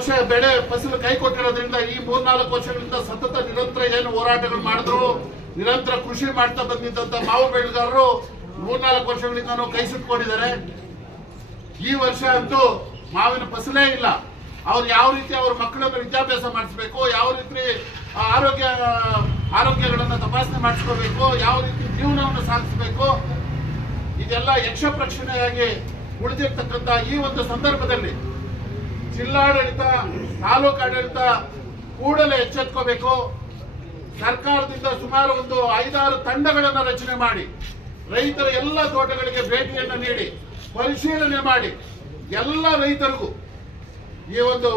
ವರ್ಷ ಬೆಳೆ ಫಸಲು ಕೈ ಕೊಟ್ಟಿರೋದ್ರಿಂದ ಈ ಮೂರ್ನಾಲ್ಕು ವರ್ಷಗಳಿಂದ ಸತತ ನಿರಂತರ ಏನು ಹೋರಾಟಗಳು ಮಾಡಿದ್ರು, ನಿರಂತರ ಕೃಷಿ ಮಾಡ್ತಾ ಬಂದಿದ್ದಂತ ಮಾವು ಬೆಳೆಗಾರರು ಮೂರ್ನಾಲ್ಕು ವರ್ಷಗಳಿಂದ ಕೈ ಸುಟ್ಕೊಂಡಿದ್ದಾರೆ. ಈ ವರ್ಷ ಅಂತೂ ಮಾವಿನ ಫಸಲೇ ಇಲ್ಲ. ಅವ್ರು ಯಾವ ರೀತಿ ಅವ್ರ ಮಕ್ಕಳನ್ನ ವಿದ್ಯಾಭ್ಯಾಸ ಮಾಡಿಸ್ಬೇಕು, ಯಾವ ರೀತಿ ಆರೋಗ್ಯ, ಆರೋಗ್ಯಗಳನ್ನು ತಪಾಸಣೆ ಮಾಡಿಸ್ಕೋಬೇಕು, ಯಾವ ರೀತಿ ಜೀವನವನ್ನು ಸಾಗಿಸ್ಬೇಕು, ಇದೆಲ್ಲ ಯಕ್ಷ ಪ್ರಕ್ಷಣೆಯಾಗಿ ಉಳಿದಿರ್ತಕ್ಕಂಥ ಈ ಒಂದು ಸಂದರ್ಭದಲ್ಲಿ ಜಿಲ್ಲಾಡಳಿತ, ತಾಲೂಕು ಆಡಳಿತ ಕೂಡಲೇ ಎಚ್ಚೆತ್ಕೋಬೇಕು. ಸರ್ಕಾರದಿಂದ ಸುಮಾರು ಒಂದು ಐದಾರು ತಂಡಗಳನ್ನು ರಚನೆ ಮಾಡಿ, ರೈತರ ಎಲ್ಲ ತೋಟಗಳಿಗೆ ಭೇಟಿಯನ್ನು ನೀಡಿ, ಪರಿಶೀಲನೆ ಮಾಡಿ, ಎಲ್ಲ ರೈತರಿಗೂ ಈ ಒಂದು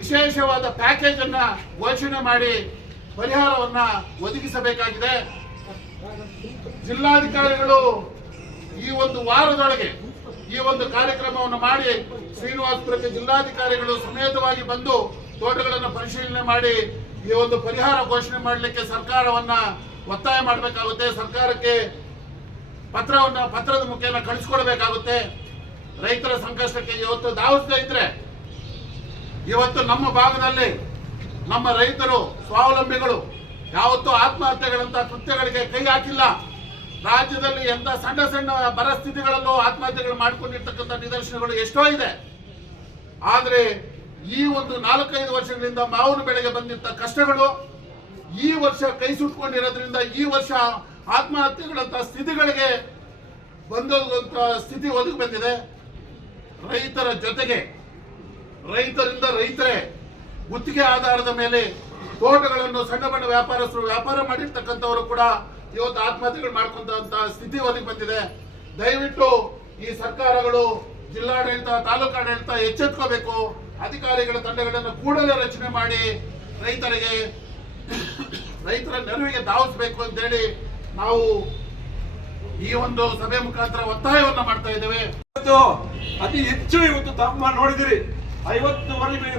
ವಿಶೇಷವಾದ ಪ್ಯಾಕೇಜ್ ಅನ್ನ ಘೋಷಣೆ ಮಾಡಿ ಪರಿಹಾರವನ್ನ ಒದಗಿಸಬೇಕಾಗಿದೆ. ಜಿಲ್ಲಾಧಿಕಾರಿಗಳು ಈ ಒಂದು ವಾರದೊಳಗೆ ಈ ಒಂದು ಕಾರ್ಯಕ್ರಮವನ್ನು ಮಾಡಿ ಶ್ರೀನಿವಾಸಪುರಕ್ಕೆ ಜಿಲ್ಲಾಧಿಕಾರಿಗಳು ಸಮೇತವಾಗಿ ಬಂದು ತೋಟಗಳನ್ನು ಪರಿಶೀಲನೆ ಮಾಡಿ ಈ ಒಂದು ಪರಿಹಾರ ಘೋಷಣೆ ಮಾಡಲಿಕ್ಕೆ ಸರ್ಕಾರವನ್ನ ಒತ್ತಾಯ ಮಾಡಬೇಕಾಗುತ್ತೆ. ಸರ್ಕಾರಕ್ಕೆ ಪತ್ರವನ್ನ, ಪತ್ರದ ಮುಖೇನ ಕಳಿಸ್ಕೊಡ್ಬೇಕಾಗುತ್ತೆ. ರೈತರ ಸಂಕಷ್ಟಕ್ಕೆ ಇವತ್ತು ಧಾವಿಸದೇ ಇದ್ರೆ ಇವತ್ತು ನಮ್ಮ ಭಾಗದಲ್ಲಿ ನಮ್ಮ ರೈತರು ಸ್ವಾವಲಂಬಿಗಳು ಯಾವತ್ತೂ ಆತ್ಮಹತ್ಯೆಗಳಂತ ಕೃತ್ಯಗಳಿಗೆ ಕೈ ಹಾಕಿಲ್ಲ. ರಾಜ್ಯದಲ್ಲಿ ಎಂತ ಸಣ್ಣ ಸಣ್ಣ ಪರಿಸ್ಥಿತಿಗಳಲ್ಲೂ ಆತ್ಮಹತ್ಯೆಗಳು ಮಾಡಿಕೊಂಡಿರ್ತಕ್ಕಂಥ ನಿದರ್ಶನಗಳು ಎಷ್ಟೋ ಇದೆ. ಆದರೆ ಈ ಒಂದು ನಾಲ್ಕೈದು ವರ್ಷಗಳಿಂದ ಮಾವಿನ ಬೆಳೆಗೆ ಬಂದಿದ್ದ ಕಷ್ಟಗಳು, ಈ ವರ್ಷ ಕೈ ಸುಟ್ಕೊಂಡಿರೋದ್ರಿಂದ ಈ ವರ್ಷ ಆತ್ಮಹತ್ಯೆಗಳಂತ ಸ್ಥಿತಿಗಳಿಗೆ ಬಂದಂತ ಸ್ಥಿತಿ ಒದಗಿ ಬಂದಿದೆ. ರೈತರ ಜೊತೆಗೆ, ರೈತರಿಂದ ರೈತರೇ, ಗುತ್ತಿಗೆ ಆಧಾರದ ಮೇಲೆ ತೋಟಗಳನ್ನು ಸಣ್ಣ ಬಣ್ಣ ವ್ಯಾಪಾರಸ್ಥರು ವ್ಯಾಪಾರ ಮಾಡಿರ್ತಕ್ಕಂಥವರು ಕೂಡ ಇವತ್ತು ಆತ್ಮಹತ್ಯೆಗಳು ಮಾಡ್ಕೊಂತ ಸ್ಥಿತಿ ಒದಗಿ ಬಂದಿದೆ. ದಯವಿಟ್ಟು ಈ ಸರ್ಕಾರಗಳು ಜಿಲ್ಲಾಡಳಿತ, ತಾಲೂಕಾಡಳಿತ ಎಚ್ಚೆತ್ಕೋಬೇಕು. ಅಧಿಕಾರಿಗಳ ತಂಡಗಳನ್ನು ಕೂಡಲೇ ರಚನೆ ಮಾಡಿ ರೈತರಿಗೆ, ರೈತರ ನೆರವಿಗೆ ಧಾವಿಸಬೇಕು ಅಂತೇಳಿ ನಾವು ಈ ಒಂದು ಸಭೆ ಮುಖಾಂತರ ಒತ್ತಾಯವನ್ನ ಮಾಡ್ತಾ ಇದ್ದೇವೆ. ಇವತ್ತು ಅತಿ ಹೆಚ್ಚು ಇವತ್ತು ತಾಪಮಾನ ನೋಡಿದಿರಿ. ಐವತ್ತು ವರೆಗೆ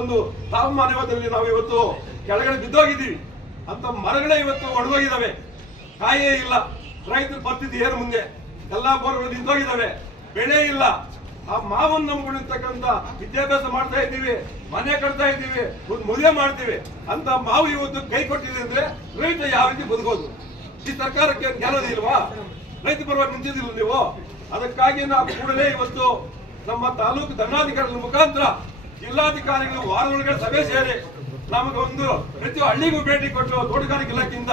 ಒಂದು ತಾಪಮಾನ ಇವತ್ತಲ್ಲಿ ನಾವು ಇವತ್ತು ಕೆಳಗಡೆ ಬಿದ್ದೋಗಿದ್ದೀವಿ. ಅಂತ ಮರಗಳೇ ಇವತ್ತು ಒಡೆದೋಗಿದ್ದಾವೆ ಕಾಯೇ ಇಲ್ಲ. ರೈತರು ಬರ್ತಿದ್ದು ಏನು ಮುಂದೆ? ಎಲ್ಲ ಬೋರ್ಗಳು ನಿಂತೋಗಿದ್ದಾವೆ ಬೆಳೆ ಇಲ್ಲ. ಆ ಮಾವನ್ನು ನಂಬ್ಕೊಂಡಿರ್ತಕ್ಕಂಥ ವಿದ್ಯಾಭ್ಯಾಸ ಮಾಡ್ತಾ ಇದ್ದೀವಿ. ಮನೆ ಕಟ್ತಾ ಇದ್ದೀವಿ. ಒಂದು ಮದುವೆ ಮಾಡ್ತೀವಿ. ಅಂತ ಮಾವು ಇವತ್ತು ಕೈ ಕೊಟ್ಟಿದೆ ಅಂದ್ರೆ ರೈತ ಯಾವ ರೀತಿ ಬದುಕೋದು? ಈ ಸರ್ಕಾರಕ್ಕೆ ಜ್ಞಾನದ ಇಲ್ವಾ? ರೈತ ಪರವಾಗಿ ನಿಂತಿದ್ದಿಲ್ಲ ನೀವು? ಅದಕ್ಕಾಗಿ ನಾವು ಕೂಡಲೇ ಇವತ್ತು ನಮ್ಮ ತಾಲೂಕು ದಂಡಾಧಿಕಾರಿಗಳ ಮುಖಾಂತರ ಜಿಲ್ಲಾಧಿಕಾರಿಗಳು ವಾರದೊಳಗಡೆ ಸಭೆ ಸೇರಿ ನಮಗೊಂದು ಪ್ರತಿ ಹಳ್ಳಿಗೂ ಭೇಟಿ ಕೊಟ್ಟು ತೋಟಗಾರಿಕೆ ಇಲಾಖೆಯಿಂದ